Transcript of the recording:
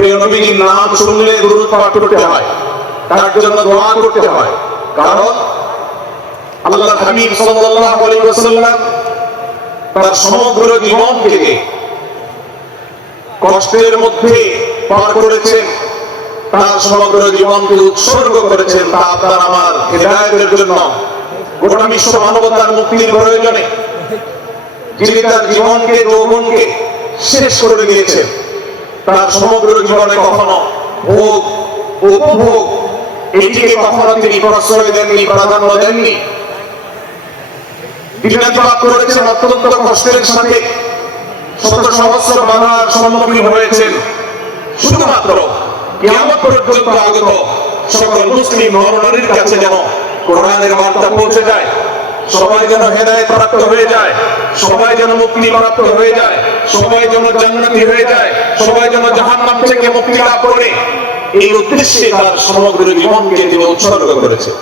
প্রিয় নবীজির নাম শুনলে দরুদ পাঠ করতে হয়। তার জন্য দোয়া করতে হয়। কারণ আল্লাহ হাবিব সাল্লাল্লাহু আলাইহি ওয়াসাল্লাম তার সমগ্র জীবনকে কষ্টের মধ্যে পার করেছেন। তার সমগ্র জীবনকে উৎসর্গ করেছেন। তা আপনার আমার হৃদায়তের জন্য। গোটা বিশ্ব মানবতার মুক্তির প্রয়োজনে যিনি তার জীবনকে যৌবনকে শেষ করে দিয়েছেন। তার সমগ্র জীবনে কখনো ভোগ, উপভোগ কখনো তিনি প্রশ্রয় দেননি, প্রাধান্য দেননি। করেছেন, অত্যন্ত কষ্টের সাথে শত সহস্র বাধার সম্মুখীন হয়েছেন। শুধুমাত্র কিয়ামত পর্যন্ত আগত সকল মুসলিম নরনারীর কাছে যেন কোরআনের বার্তা পৌঁছে যায়। সবাই যেন হেদায়েত প্রাপ্ত হয়ে যায়, সবাই যেন মুক্তি প্রাপ্ত হয়ে যায়। সবাই যেন জান্নাতি হয়ে যায়, সবাই যেন জাহান্নাম থেকে মুক্তি লাভ করে, এই উদ্দেশ্যে তার সমগ্র জীবনকে তিনি উৎসর্গ করেছেন